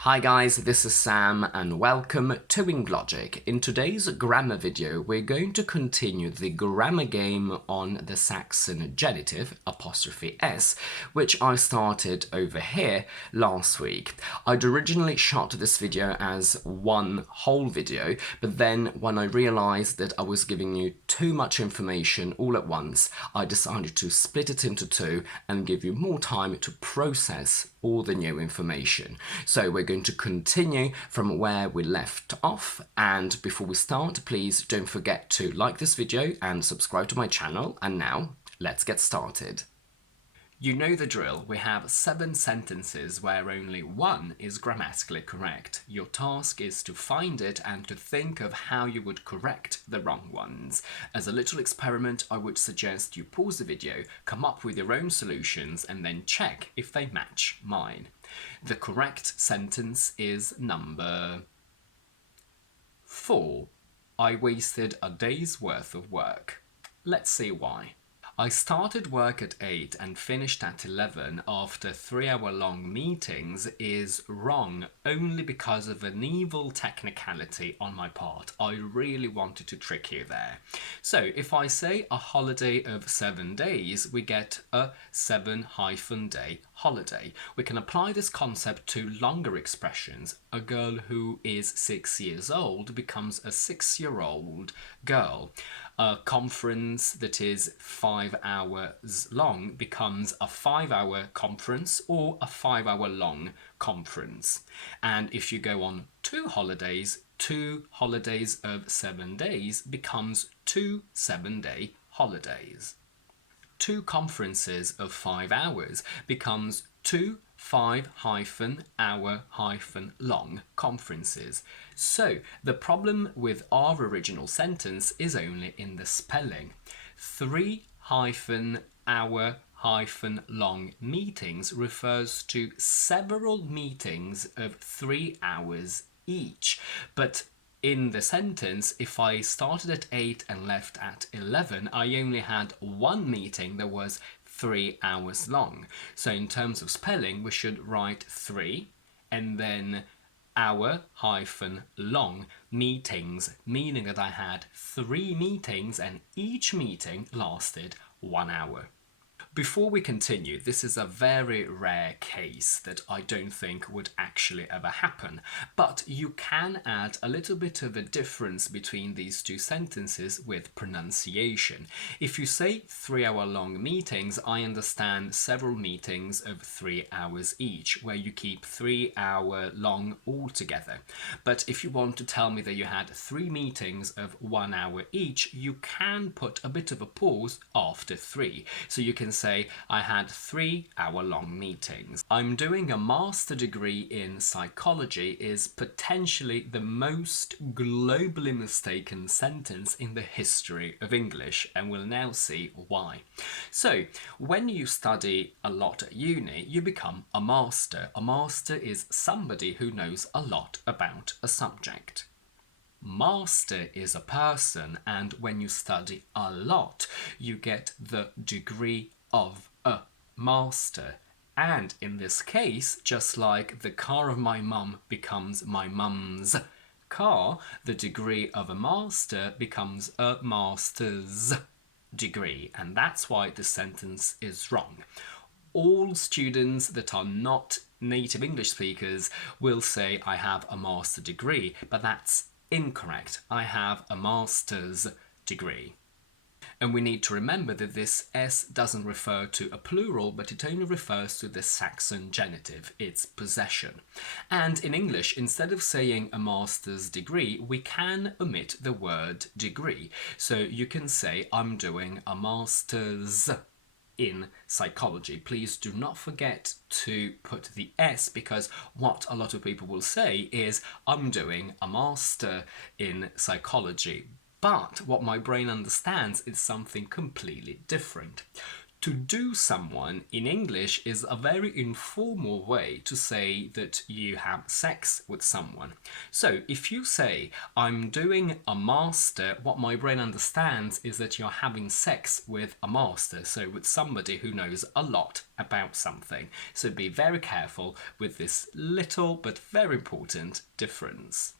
Hi guys, this is Sam and welcome to WingLogic. In today's grammar video, we're going to continue the grammar game on the Saxon genitive, '(s), which I started over here last week. I'd originally shot this video as one whole video, but then when I realized that I was giving you too much information all at once, I decided to split it into two and give you more time to process all the new information. So we're going to continue from where we left off, and before we start, please don't forget to like this video and subscribe to my channel. And now let's get started. You know the drill. We have 7 sentences where only one is grammatically correct. Your task is to find it and to think of how you would correct the wrong ones. As a little experiment, I would suggest you pause the video, come up with your own solutions, and then check if they match mine. The correct sentence is number 4. I wasted a day's worth of work. Let's see why. I started work at 8 and finished at 11 after 3-hour-long meetings is wrong only because of an evil technicality on my part. I really wanted to trick you there. So if I say a holiday of 7 days, we get a 7-day holiday. We can apply this concept to longer expressions. A girl who is 6 years old becomes a 6-year-old girl. A conference that is 5 hours long becomes a 5-hour conference or a 5-hour long conference. And if you go on 2 holidays of 7 days becomes 2 7-day holidays. 2 conferences of 5 hours becomes 2 5-hour-long conferences. So the problem with our original sentence is only in the spelling. 3-hour-long meetings refers to several meetings of 3 hours each, but in the sentence, if I started at 8 and left at 11, I only had one meeting that was 3 hours long. So in terms of spelling, we should write 3 and then hour-long meetings, meaning that I had 3 meetings and each meeting lasted 1 hour. Before we continue, this is a very rare case that I don't think would actually ever happen, but you can add a little bit of a difference between these two sentences with pronunciation. If you say 3-hour-long meetings, I understand several meetings of 3 hours each, where you keep 3-hour-long altogether. But if you want to tell me that you had 3 meetings of 1 hour each, you can put a bit of a pause after 3. So you can say, I had 3-hour-long meetings. I'm doing a master degree in psychology is potentially the most globally mistaken sentence in the history of English, and we'll now see why. So, when you study a lot at uni, you become a master. A master is somebody who knows a lot about a subject. Master is a person, and when you study a lot, you get the degree of a master. And in this case, just like the car of my mum becomes my mum's car, the degree of a master becomes a master's degree. And that's why the sentence is wrong. All students that are not native English speakers will say, I have a master degree, but that's incorrect. I have a master's degree. And we need to remember that this S doesn't refer to a plural, but it only refers to the Saxon genitive, its possession. And in English, instead of saying a master's degree, we can omit the word degree. So you can say, I'm doing a master's in psychology. Please do not forget to put the S, because what a lot of people will say is, I'm doing a master in psychology. But what my brain understands is something completely different. To do someone in English is a very informal way to say that you have sex with someone. So if you say, I'm doing a master, what my brain understands is that you're having sex with a master, so with somebody who knows a lot about something. So be very careful with this little but very important difference.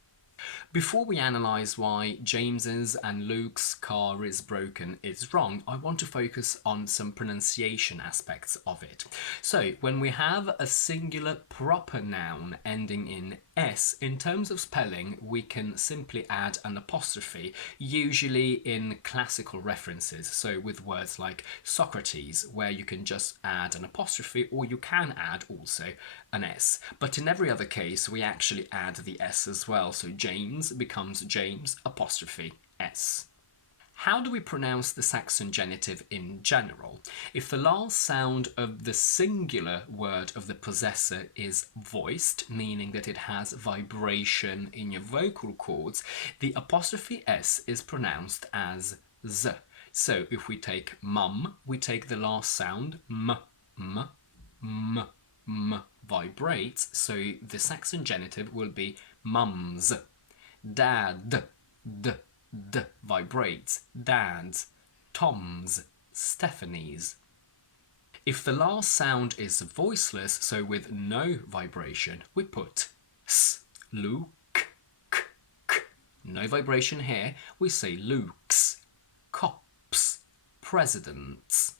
Before we analyse why James's and Luke's car is broken is wrong, I want to focus on some pronunciation aspects of it. So, when we have a singular proper noun ending in S, in terms of spelling, we can simply add an apostrophe, usually in classical references, so with words like Socrates, where you can just add an apostrophe, or you can add also an S. But in every other case, we actually add the S as well, so James becomes James apostrophe S. How do we pronounce the Saxon genitive in general? If the last sound of the singular word of the possessor is voiced, meaning that it has vibration in your vocal cords, the apostrophe S is pronounced as Z. So if we take mum, we take the last sound, m, m, m, m, vibrates, so the Saxon genitive will be mums. Dad, d, d, vibrates, dads. Toms, Stephanie's. If the last sound is voiceless, so with no vibration, we put s. Luke, k, k. No vibration here, we say Luke's. Cops, presidents.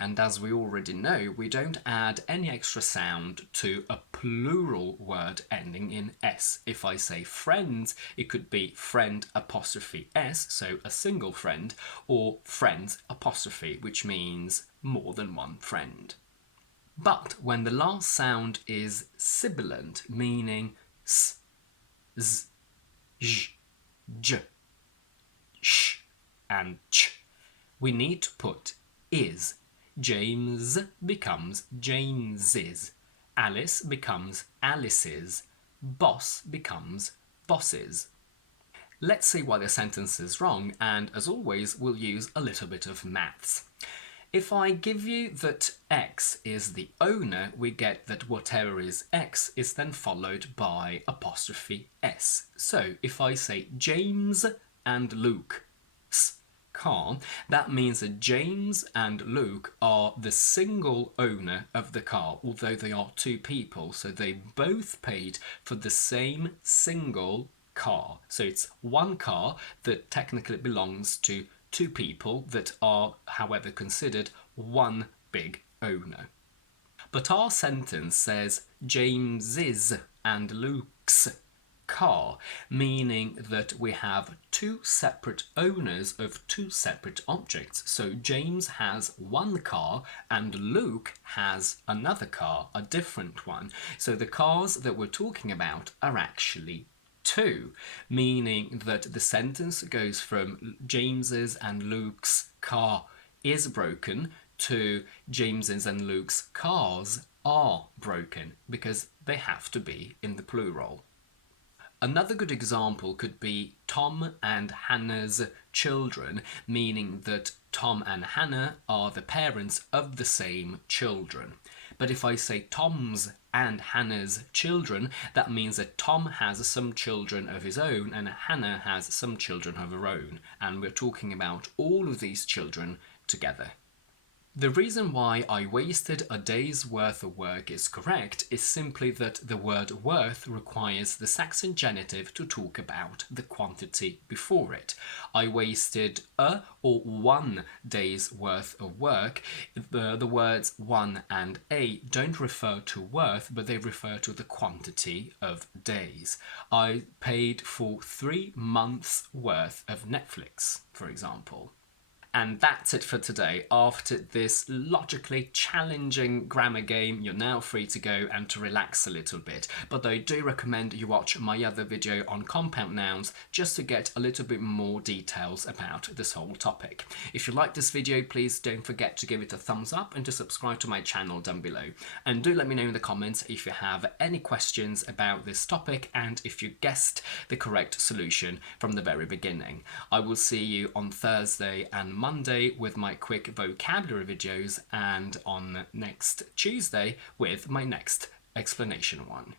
And as we already know, we don't add any extra sound to a plural word ending in S. If I say friends, it could be friend apostrophe S, so a single friend, or friends apostrophe, which means more than one friend. But when the last sound is sibilant, meaning S, Z, J, J, Sh, and Ch, we need to put is. James becomes James's. Alice becomes Alice's. Boss becomes Boss's. Let's see why the sentence is wrong, and as always, we'll use a little bit of maths. If I give you that X is the owner, we get that whatever is X is then followed by apostrophe S. So if I say James and Luke's car, that means that James and Luke are the single owner of the car, although they are two people, so they both paid for the same single car. So it's one car that technically belongs to two people that are, however, considered one big owner. But our sentence says James's and Luke's car, meaning that we have two separate owners of two separate objects. So James has one car and Luke has another car, a different one. So the cars that we're talking about are actually two, meaning that the sentence goes from James's and Luke's car is broken to James's and Luke's cars are broken, because they have to be in the plural. Another good example could be Tom and Hannah's children, meaning that Tom and Hannah are the parents of the same children. But if I say Tom's and Hannah's children, that means that Tom has some children of his own and Hannah has some children of her own, and we're talking about all of these children together. The reason why I wasted a day's worth of work is correct is simply that the word worth requires the Saxon genitive to talk about the quantity before it. I wasted a or 1 day's worth of work. The words one and a don't refer to worth, but they refer to the quantity of days. I paid for 3 months worth of Netflix, for example. And that's it for today. After this logically challenging grammar game, you're now free to go and to relax a little bit. But I do recommend you watch my other video on compound nouns just to get a little bit more details about this whole topic. If you like this video, please don't forget to give it a thumbs up and to subscribe to my channel down below. And do let me know in the comments if you have any questions about this topic and if you guessed the correct solution from the very beginning. I will see you on Thursday and Monday Monday with my quick vocabulary videos, and on next Tuesday with my next explanation one.